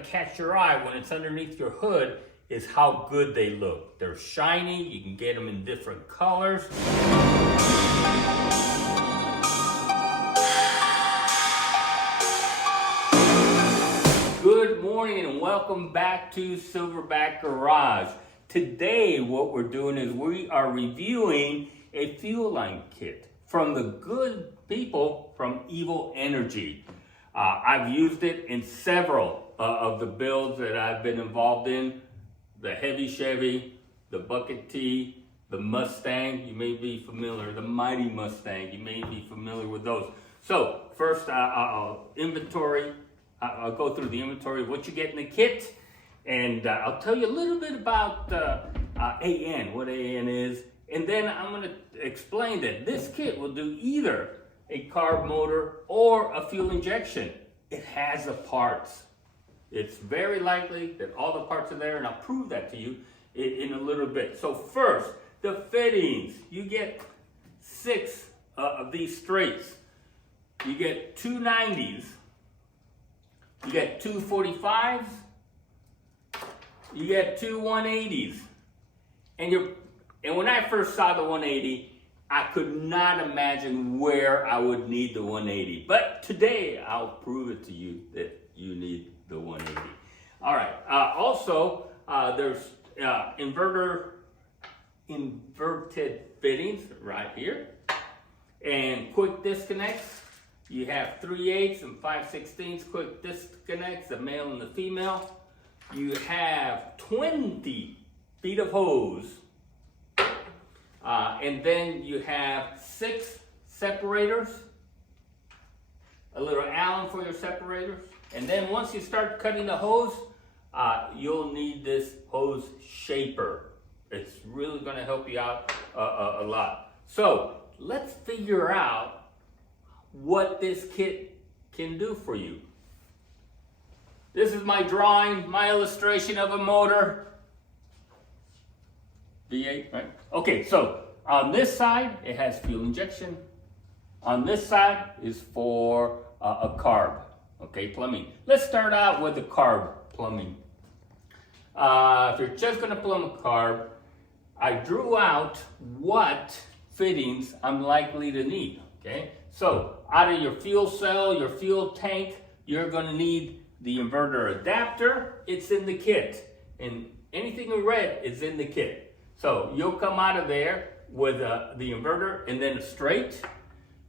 to catch your eye when it's underneath your hood is how good they look. They're shiny. You can get them in different colors. Good morning and welcome back to Silverback Garage. Today what we're doing is we are reviewing a fuel line kit from the good people from Evil Energy. I've used it in several of the builds that I've been involved in. The heavy Chevy, the Bucket T, the Mustang, you may be familiar, the Mighty Mustang, you may be familiar with those. So first inventory, I'll go through the inventory of what you get in the kit, and I'll tell you a little bit about AN, what AN is, and then I'm going to explain that this kit will do either a carb motor or a fuel injection. It has the parts. It's very likely that all the parts are there, and I'll prove that to you in a little bit. So first, the fittings. You get 6 of these straights. You get 2 90s. You get 2 45s. You get 2 180s. And when I first saw the 180, I could not imagine where I would need the 180. But today, I'll prove it to you that you need the 180. All right. Also, there's inverted fittings right here. And quick disconnects. You have 3/8 and 5/16 quick disconnects, the male and the female. You have 20 feet of hose. And then you have 6 separators, a little Allen for your separators. And then once you start cutting the hose, you'll need this hose shaper. It's really going to help you out a lot. So let's figure out what this kit can do for you. This is my drawing, my illustration of a motor. V8, right? Okay, so on this side, it has fuel injection. On this side is for a carb, okay, plumbing. Let's start out with the carb plumbing. If you're just gonna plumb a carb, I drew out what fittings I'm likely to need, okay? So out of your fuel cell, your fuel tank, you're gonna need the inverter adapter. It's in the kit. And anything in red is in the kit. So you'll come out of there with the inverter and then a straight.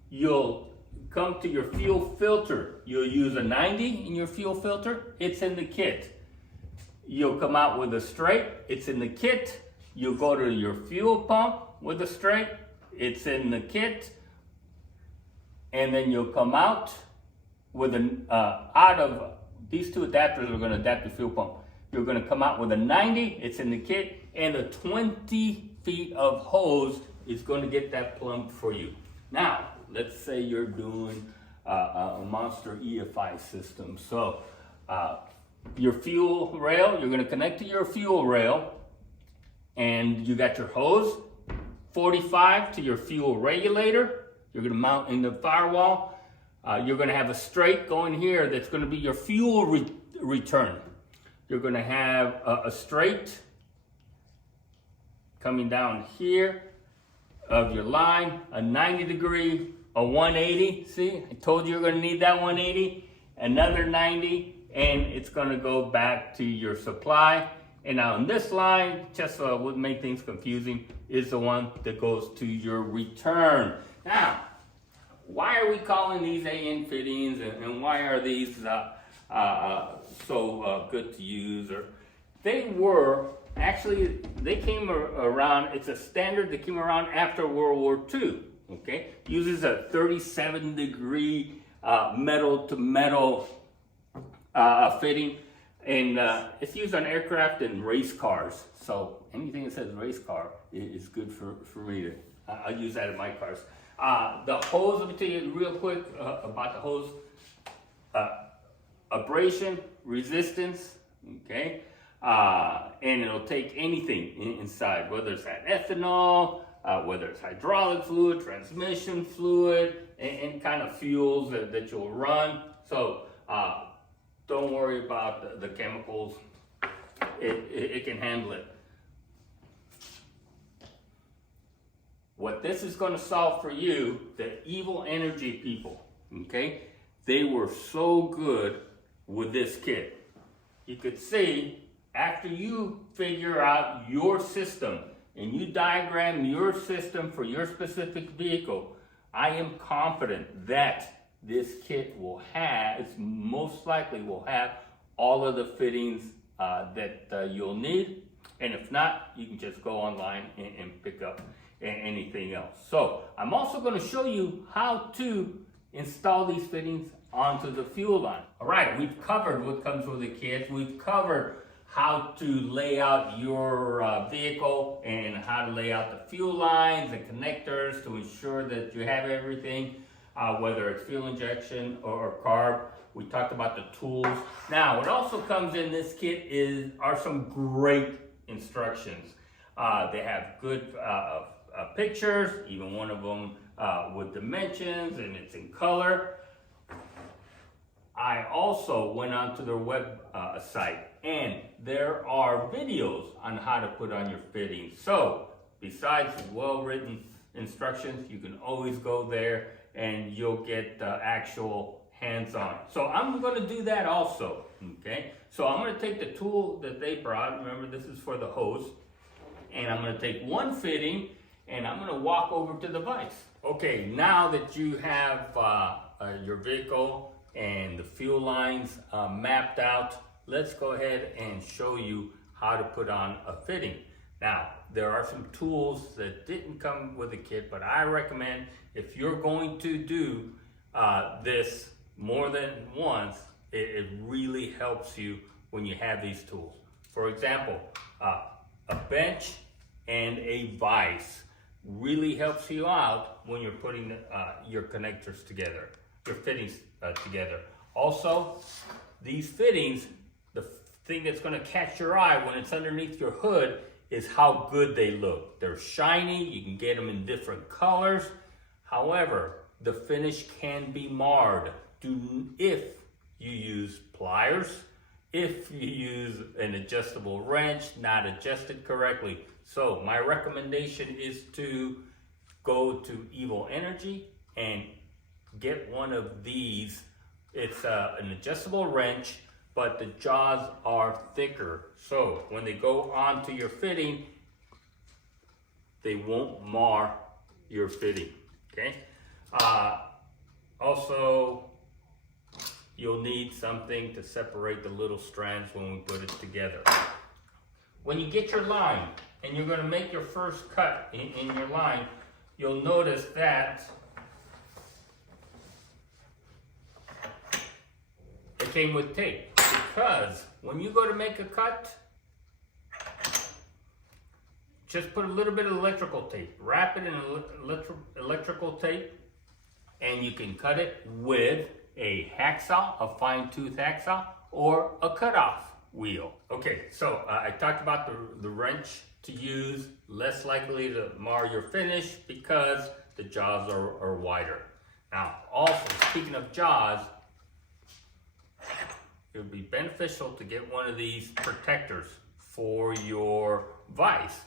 You'll come to your fuel filter. You'll use a 90 in your fuel filter. It's in the kit. You'll come out with a straight. It's in the kit. You'll go to your fuel pump with a straight. It's in the kit. And then you'll come out with out of these 2 adapters are going to adapt the fuel pump. You're going to come out with a 90. It's in the kit. And the 20 feet of hose is going to get that plumbed for you. Now, let's say you're doing a monster EFI system. So your fuel rail, you're going to connect to your fuel rail, and you got your hose, 45 to your fuel regulator. You're going to mount in the firewall. You're going to have a straight going here that's going to be your fuel return. You're going to have a straight coming down here of your line, a 90 degree, a 180. See, I told you you're going to need that 180, another 90, and it's going to go back to your supply. And now on this line, just would make things confusing, is the one that goes to your return. Now, why are we calling these AN fittings, and why are these so good to use? Or they were actually, they came around, it's a standard that came around after World War II, okay? Uses a 37 degree metal to metal fitting, and it's used on aircraft and race cars. So anything that says race car is good for me to, I'll use that in my cars. The hose, let me tell you real quick about the hose. Abrasion, resistance, okay? And it'll take anything inside, whether it's that ethanol, whether it's hydraulic fluid, transmission fluid, any kind of fuels that you'll run. So don't worry about the chemicals. It can handle it. What this is going to solve for you, the evil energy people, okay? They were so good with this kit. You could see, after you figure out your system and you diagram your system for your specific vehicle, I am confident that this kit will have, it's most likely will have all of the fittings that you'll need. And if not, you can just go online and pick up anything else. So I'm also going to show you how to install these fittings onto the fuel line. All right, we've covered what comes with the kit. We've covered how to lay out your vehicle and how to lay out the fuel lines and connectors to ensure that you have everything, whether it's fuel injection or carb. We talked about the tools. Now, what also comes in this kit are some great instructions. They have good pictures, even one of them with dimensions, and it's in color. I also went onto their web site, and there are videos on how to put on your fittings. So besides well-written instructions, you can always go there and you'll get actual hands-on. So I'm going to do that also, okay? So I'm going to take the tool that they brought. Remember, this is for the hose. And I'm going to take one fitting and I'm going to walk over to the vise. Okay, now that you have your vehicle and the fuel lines mapped out, let's go ahead and show you how to put on a fitting. Now, there are some tools that didn't come with the kit, but I recommend if you're going to do this more than once, it really helps you when you have these tools. For example, a bench and a vise really helps you out when you're putting your connectors together, your fittings together. Also, these fittings, the thing that's going to catch your eye when it's underneath your hood is how good they look. They're shiny, you can get them in different colors. However, the finish can be marred if you use pliers, if you use an adjustable wrench not adjusted correctly. So my recommendation is to go to Evil Energy and get one of these. It's an adjustable wrench, but the jaws are thicker. So when they go onto your fitting, they won't mar your fitting, okay? Also, you'll need something to separate the little strands when we put it together. When you get your line and you're going to make your first cut in your line, you'll notice that it came with tape, because when you go to make a cut, just put a little bit of electrical tape, wrap it in electrical tape, and you can cut it with a hacksaw, a fine-tooth hacksaw, or a cutoff wheel. Okay, so I talked about the wrench to use, less likely to mar your finish because the jaws are wider. Now, also, speaking of jaws, it would be beneficial to get one of these protectors for your vise.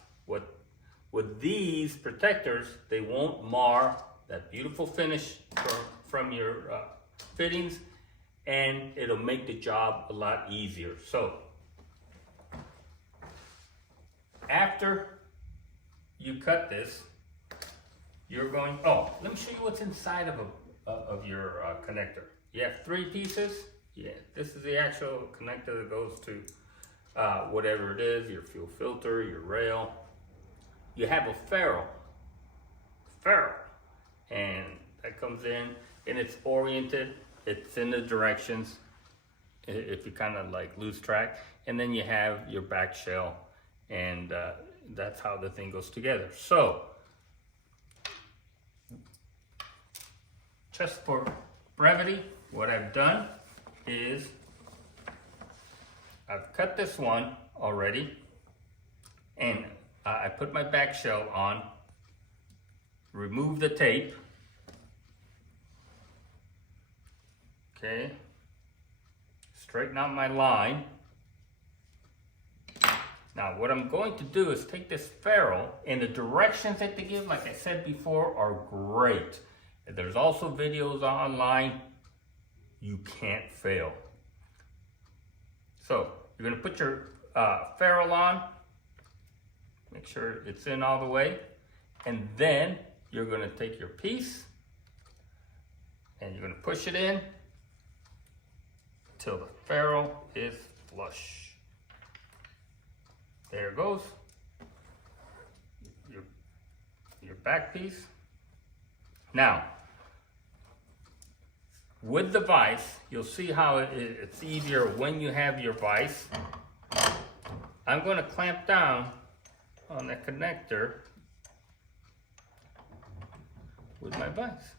With these protectors, they won't mar that beautiful finish from your fittings, and it'll make the job a lot easier. So after you cut this, you're going, let me show you what's inside of your connector. You have 3 pieces. Yeah, this is the actual connector that goes to whatever it is, your fuel filter, your rail. You have a ferrule, and that comes in, and it's oriented, it's in the directions if you kind of like lose track. And then you have your back shell, and that's how the thing goes together. So just for brevity, what I've done is I've cut this one already, and I put my back shell on, remove the tape, okay, straighten out my line. Now what I'm going to do is take this ferrule, and the directions that they give, like I said before, are great. There's also videos online. You can't fail. So you're going to put your ferrule on, make sure it's in all the way, and then you're going to take your piece and you're going to push it in till the ferrule is flush. There it goes. Your back piece. Now, with the vise, you'll see how it's easier when you have your vise. I'm going to clamp down on the connector with my vise.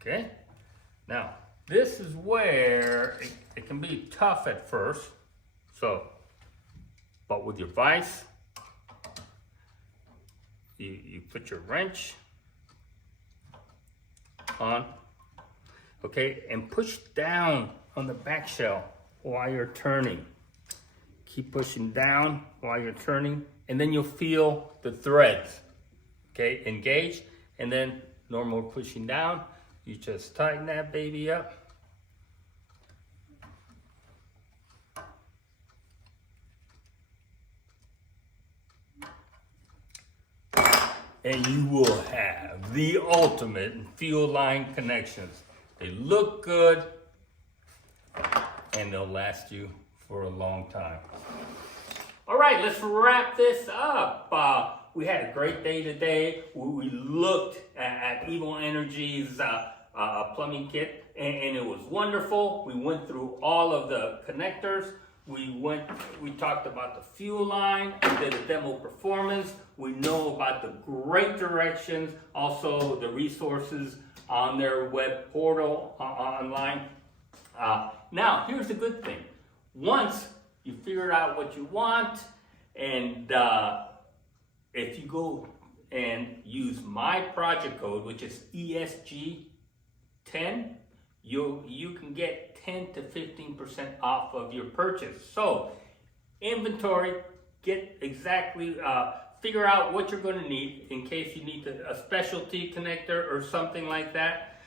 Okay, now this is where it can be tough at first. But with your vise, you put your wrench on, okay, and push down on the back shell while you're turning. Keep pushing down while you're turning, and then you'll feel the threads, okay, engage, and then normal pushing down, you just tighten that baby up. And you will have the ultimate fuel line connections. They look good and they'll last you for a long time. All right, let's wrap this up. We had a great day today. We looked at Evil Energy's plumbing kit, and it was wonderful. We went through all of the connectors. We talked about the fuel line, did a demo performance. We know about the great directions, also the resources on their web portal online. Now, here's the good thing. Once you figure out what you want, and if you go and use my project code, which is ESG10, you can get 10 to 15% off of your purchase. So inventory, get exactly, figure out what you're going to need in case you need a specialty connector or something like that,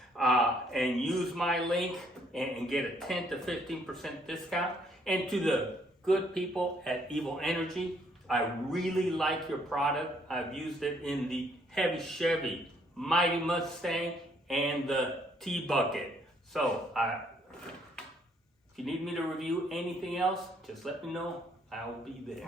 and use my link and get a 10 to 15% discount. And to the good people at Evil Energy, I really like your product. I've used it in the heavy Chevy, Mighty Mustang, and the T-Bucket. So, if you need me to review anything else, just let me know. I will be there.